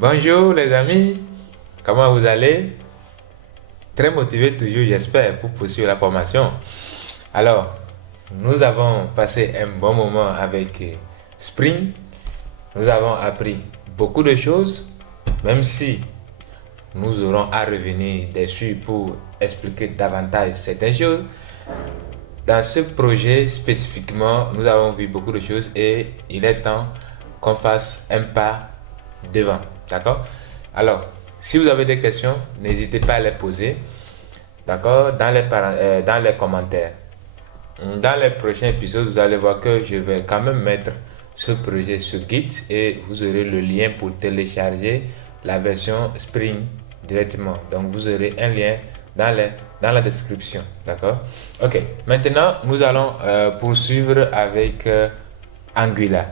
Bonjour les amis, comment vous allez? Très motivé toujours, j'espère, pour poursuivre la formation. Alors, nous avons passé un bon moment avec Spring. Nous avons appris beaucoup de choses, même si nous aurons à revenir dessus pour expliquer davantage certaines choses. Dans ce projet spécifiquement, nous avons vu beaucoup de choses et il est temps qu'on fasse un pas devant. D'accord? Alors, si vous avez des questions, n'hésitez pas à les poser. D'accord? Dans les commentaires. Dans les prochains épisodes, vous allez voir que je vais quand même mettre ce projet sur Git et vous aurez le lien pour télécharger la version Spring directement. Donc, vous aurez un lien dans la description. D'accord? Ok. Maintenant, nous allons poursuivre avec Angular.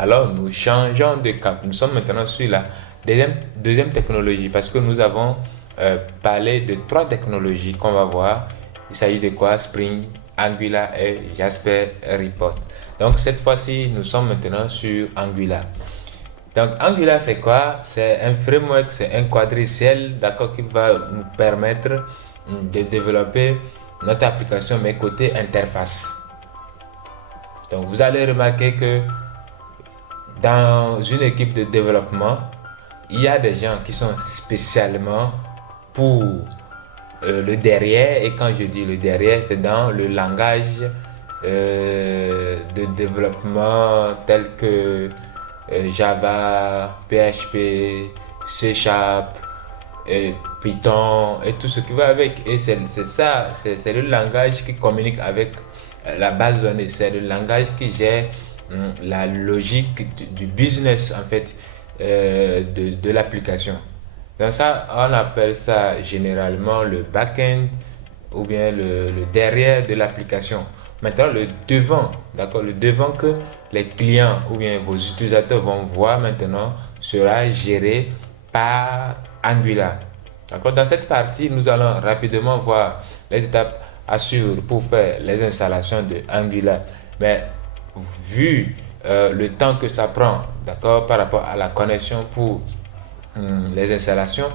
Alors, nous changeons de cap. Nous sommes maintenant sur la deuxième technologie parce que nous avons parlé de trois technologies qu'on va voir. Il s'agit de quoi? Spring, Angular et Jasper Report. Donc, cette fois-ci, nous sommes maintenant sur Angular. Donc, Angular, c'est quoi? C'est un framework, c'est un quadriciel, d'accord, qui va nous permettre de développer notre application, mais côté interface. Donc, vous allez remarquer que dans une équipe de développement, il y a des gens qui sont spécialement pour le derrière. Et quand je dis le derrière, c'est dans le langage de développement tel que Java, PHP, C Sharp, Python et tout ce qui va avec. Et c'est ça, c'est le langage qui communique avec la base de données. C'est le langage qui gère la logique du business en fait de l'application. Donc ça, on appelle ça généralement le back-end ou bien le derrière de l'application. Maintenant, le devant, d'accord, le devant que les clients ou bien vos utilisateurs vont voir maintenant sera géré par Angular. D'accord, dans cette partie, nous allons rapidement voir les étapes à suivre pour faire les installations de Angular. Mais vu le temps que ça prend, d'accord, par rapport à la connexion pour les installations,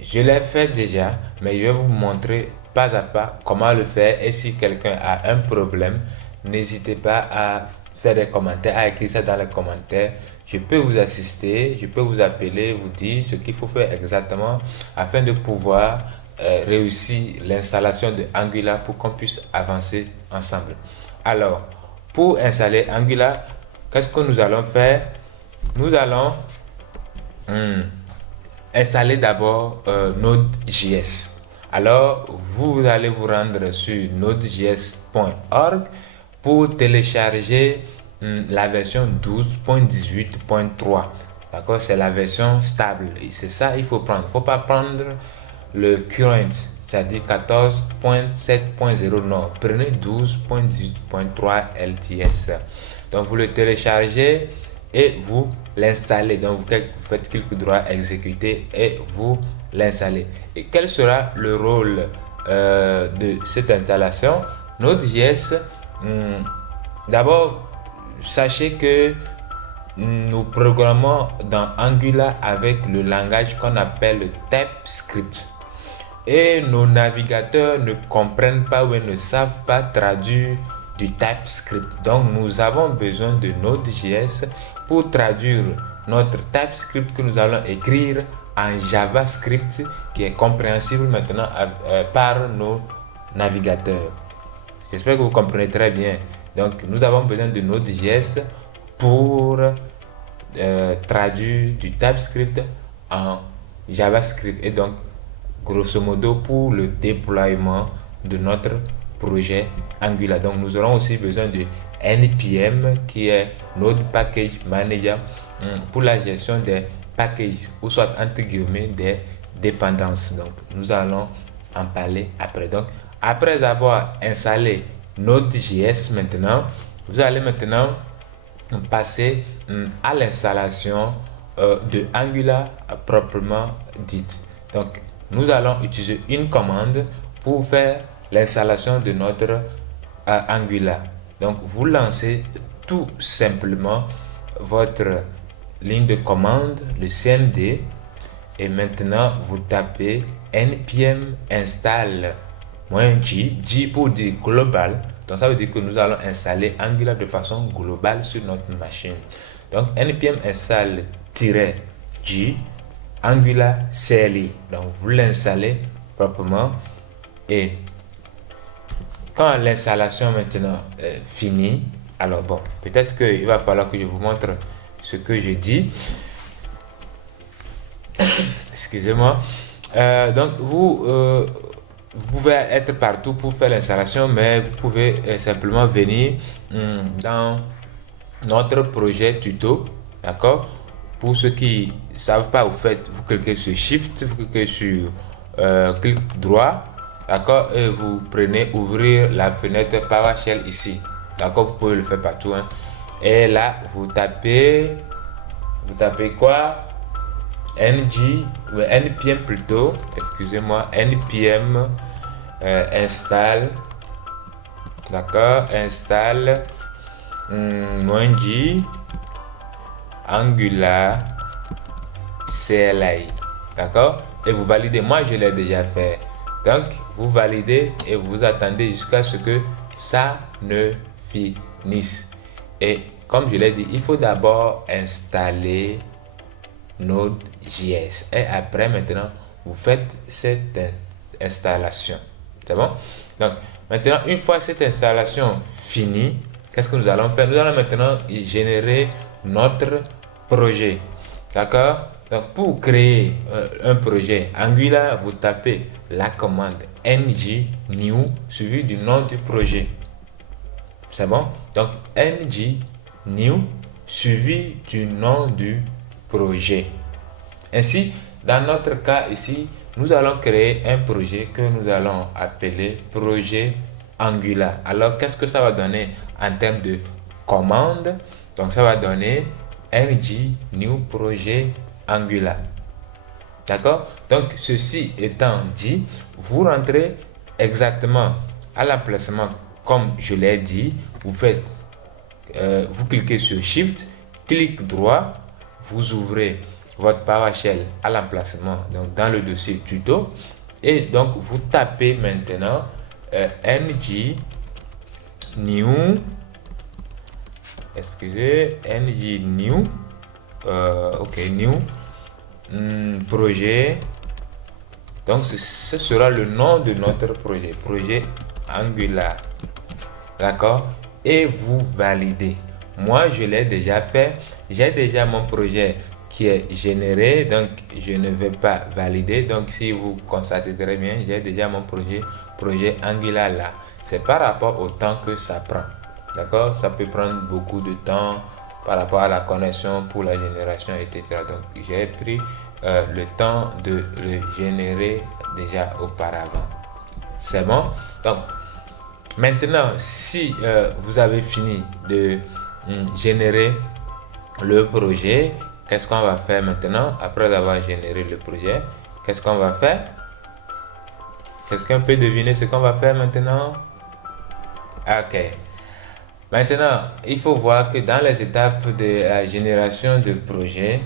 je l'ai fait déjà, mais je vais vous montrer pas à pas comment le faire. Et si quelqu'un a un problème, n'hésitez pas à faire des commentaires, à écrire ça dans les commentaires. Je peux vous assister, je peux vous appeler, vous dire ce qu'il faut faire exactement afin de pouvoir réussir l'installation de Angular pour qu'on puisse avancer ensemble. Alors, pour installer Angular, qu'est-ce que nous allons faire? Nous allons installer d'abord Node.js. Alors, vous allez vous rendre sur nodejs.org pour télécharger la version 12.18.3. D'accord, c'est la version stable. Et c'est ça il faut prendre. Il ne faut pas prendre le current, c'est-à-dire 14.7.0. Non, prenez 12.18.3 LTS. Donc, vous le téléchargez et vous l'installez. Donc, vous faites clic droit, exécuter et vous l'installez. Et quel sera le rôle de cette installation? Node.js, d'abord, sachez que nous programmons dans Angular avec le langage qu'on appelle TypeScript. Et nos navigateurs ne comprennent pas ou ne savent pas traduire du TypeScript. Donc, nous avons besoin de Node.js pour traduire notre TypeScript que nous allons écrire en JavaScript qui est compréhensible maintenant par nos navigateurs. J'espère que vous comprenez très bien. Donc, nous avons besoin de Node.js pour traduire du TypeScript en JavaScript et donc, grosso modo, pour le déploiement de notre projet Angular. Donc, nous aurons aussi besoin de NPM qui est Node Package Manager pour la gestion des packages ou soit entre guillemets des dépendances. Donc, nous allons en parler après. Donc, après avoir installé Node.js maintenant, vous allez maintenant passer à l'installation de Angular proprement dite. Donc, nous allons utiliser une commande pour faire l'installation de notre Angular. Donc, vous lancez tout simplement votre ligne de commande, le cmd, et maintenant vous tapez npm install -g, G pour dire global. Donc ça veut dire que nous allons installer Angular de façon globale sur notre machine. Donc npm install -g Angular CLI. Donc vous l'installez proprement, et quand l'installation maintenant est finie, alors bon, peut-être qu'il va falloir que je vous montre ce que je dis. Excusez-moi. Donc vous pouvez être partout pour faire l'installation, mais vous pouvez simplement venir dans notre projet tuto, d'accord. Pour ceux qui ne savent pas, vous cliquez sur Shift, vous cliquez sur clic droit, d'accord, et vous prenez ouvrir la fenêtre PowerShell ici, d'accord. Vous pouvez le faire partout, hein. Et là vous tapez quoi, npm plutôt, excusez-moi, npm install, d'accord, install -g Angular CLI, d'accord, et vous validez. Moi je l'ai déjà fait, donc vous validez et vous attendez jusqu'à ce que ça ne finisse. Et comme je l'ai dit, il faut d'abord installer Node.js, et après maintenant vous faites cette installation. C'est bon? Donc maintenant, une fois cette installation finie, qu'est-ce que nous allons faire? Nous allons maintenant générer notre projet, d'accord. Donc pour créer un projet Angular, vous tapez la commande ng new suivi du nom du projet. C'est bon? Donc ng new suivi du nom du projet. Ainsi, dans notre cas ici, nous allons créer un projet que nous allons appeler projet Angular. Alors qu'est-ce que ça va donner en termes de commande? Donc ça va donner ng new projet Angular, d'accord. Donc ceci étant dit, vous rentrez exactement à l'emplacement comme je l'ai dit. Vous faites vous cliquez sur Shift, clic droit, vous ouvrez votre PowerShell à l'emplacement, donc dans le dossier tuto, et donc vous tapez maintenant ng new, new projet. Donc ce sera le nom de notre projet Angular, d'accord, et vous validez. Moi je l'ai déjà fait, j'ai déjà mon projet qui est généré, donc je ne vais pas valider. Donc si vous constatez très bien, j'ai déjà mon projet Angular là. C'est par rapport au temps que ça prend, d'accord. Ça peut prendre beaucoup de temps par rapport à la connexion pour la génération, etc. Donc j'ai pris le temps de le générer déjà auparavant. C'est bon. Donc maintenant, si vous avez fini de générer le projet, qu'est-ce qu'on va faire maintenant? Après avoir généré le projet, qu'est-ce qu'on va faire? Quelqu'un peut deviner ce qu'on va faire maintenant? Ok. Maintenant, il faut voir que dans les étapes de la génération de projet,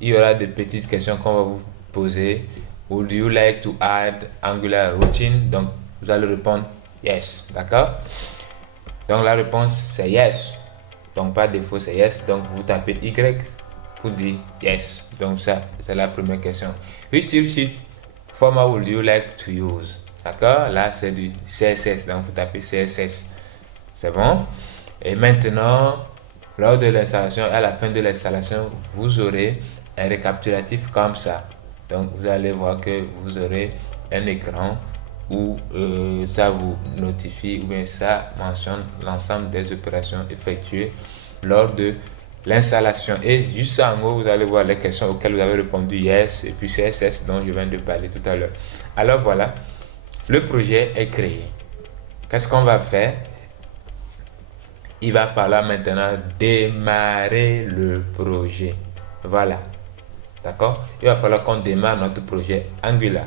il y aura des petites questions qu'on va vous poser. Would you like to add Angular routine? Donc, vous allez répondre yes, d'accord? Donc, la réponse, c'est yes. Donc, par défaut, c'est yes. Donc, vous tapez Y pour dire yes. Donc, ça, c'est la première question. Which style sheet format would you like to use? D'accord? Là, c'est du CSS. Donc, vous tapez CSS. C'est bon? Et maintenant, lors de l'installation, à la fin de l'installation, vous aurez un récapitulatif comme ça. Donc, vous allez voir que vous aurez un écran où ça vous notifie ou bien ça mentionne l'ensemble des opérations effectuées lors de l'installation. Et juste en haut, vous allez voir les questions auxquelles vous avez répondu yes et puis CSS dont je viens de parler tout à l'heure. Alors voilà, le projet est créé. Qu'est-ce qu'on va faire? Il va falloir maintenant démarrer le projet. Voilà. D'accord? Il va falloir qu'on démarre notre projet Angular.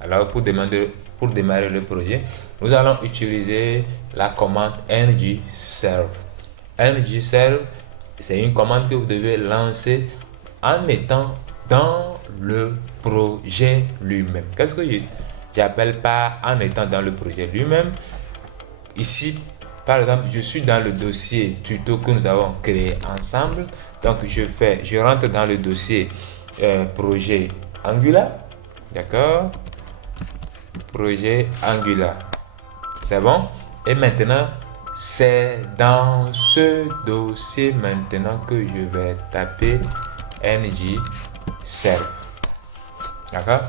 Alors pour démarrer le projet, nous allons utiliser la commande ng serve. ng serve C'est une commande que vous devez lancer en étant dans le projet lui-même. Qu'est-ce que j'appelle pas en étant dans le projet lui-même? Ici, par exemple, je suis dans le dossier tuto que nous avons créé ensemble. Donc, je rentre dans le dossier projet Angular. D'accord? Projet Angular. C'est bon? Et maintenant, c'est dans ce dossier maintenant que je vais taper ng serve. D'accord?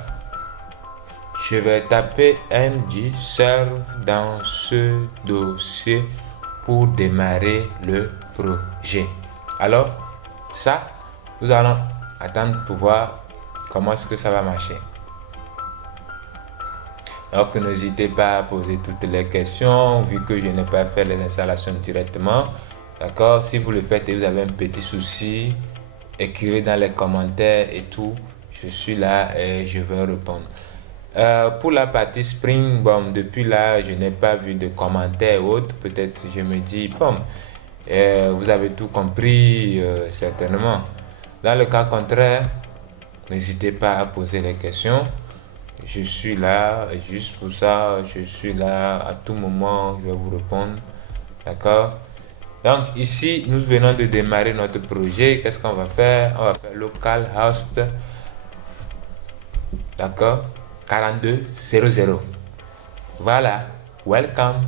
Je vais taper ng serve dans ce dossier pour démarrer le projet. Alors, ça, nous allons attendre pour voir comment est-ce que ça va marcher. Donc, n'hésitez pas à poser toutes les questions, vu que je n'ai pas fait les installations directement. D'accord? Si vous le faites et vous avez un petit souci, écrivez dans les commentaires et tout. Je suis là et je vais répondre. Pour la partie Spring, bon, depuis là, je n'ai pas vu de commentaires ou autres. Peut-être je me dis, bon, vous avez tout compris, certainement. Dans le cas contraire, n'hésitez pas à poser les questions. Je suis là, juste pour ça, je suis là à tout moment, je vais vous répondre. D'accord? Donc ici, nous venons de démarrer notre projet. Qu'est-ce qu'on va faire? On va faire localhost. D'accord? 4200. Voilà. Welcome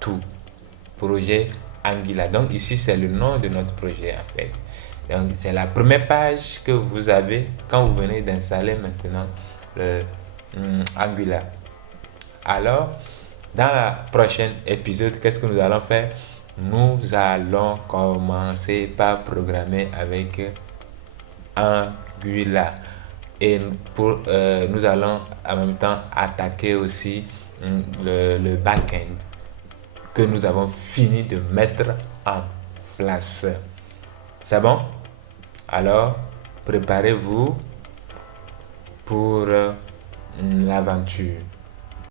to projet Angular. Donc ici, c'est le nom de notre projet en fait. Donc c'est la première page que vous avez quand vous venez d'installer maintenant le Angular. Alors, dans la prochaine épisode, qu'est-ce que nous allons faire? Nous allons commencer par programmer avec Angular. Et nous allons en même temps attaquer aussi le back-end que nous avons fini de mettre en place. C'est bon? Alors, préparez-vous pour l'aventure.